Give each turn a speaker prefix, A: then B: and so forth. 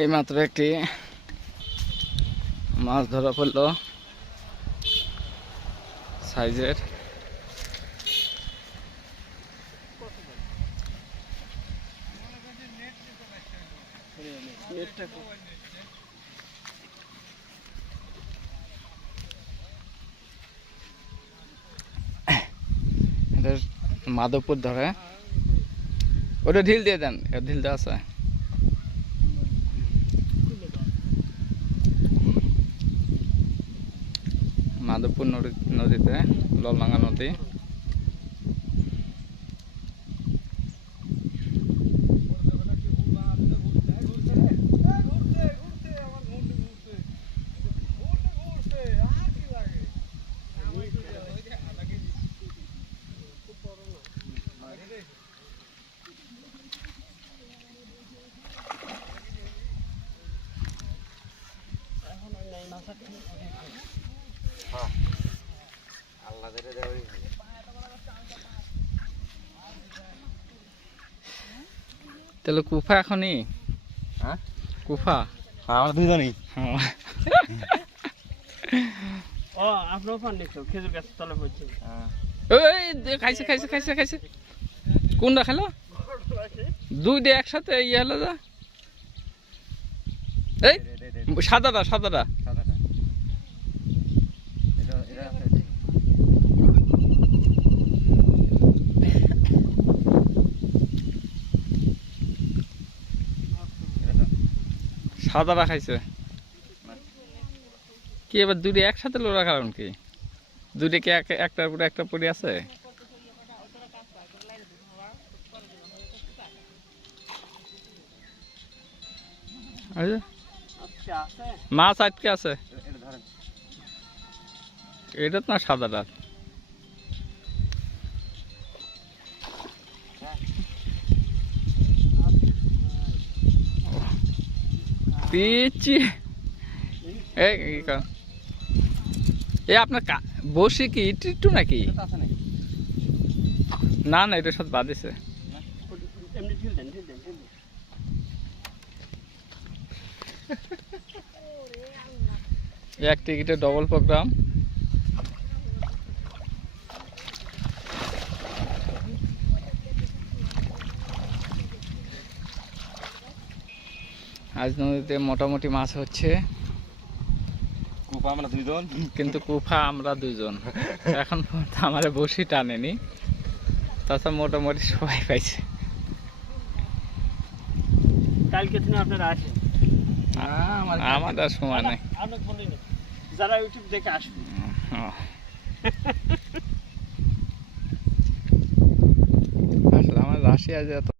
A: এই মাত্র একটি মাছ ধরা পড়ল সাইজের।
B: নেটটা
A: এটা মাধবপুর ধরে। ওটা ঢিল দিয়ে দেন এর ঢিল দেওয়া আছে। মাধবপুর নদী নদীতে ললডাঙ্গা নদী তাহলে কুফা এখনই?
B: হ্যাঁ?
A: কুফা?
B: আমরা দুজনই
A: হ্যাঁ।
C: ও আপনার পান দেখছ খেজুর গাছের তলে পড়ছে।
A: ওই দে- খাইছে খাইছে খাইছে খাইছে। কোনটা খেলো? দুইটা একসাথে ইয়ে হলো যা। এই সাদাটা সাদাটা। সাদাটা খাইছে কি, এবার দুইটা একসাথে লোড়া কারণ কি? দুইটা কি একটার উপরে একটা পরে আছে? মাছ আটকে আছে। এটা না সাদাটা কা- এ আপনার বসে কি ইটু নাকি? না না এটা সাথে বাদেছে এক টিকিটে ডবল প্রোগ্রাম আজ নদীতে মোটামুটি মাছ হচ্ছে।
B: কুপা আমরা দুইজন।
A: কিন্তু কুফা আমরা দুজন এখন পর্যন্ত আমার বসি টানেনি। তাছাড়া মোটামুটি সবাই পাইছে।
C: কালকে থেকে আপনারা আসেন?
A: আমার আর সময় নেই।
C: যারা ইউটিউব দেখে আসবে।
A: আসলে আমার রাশিয়া যে এত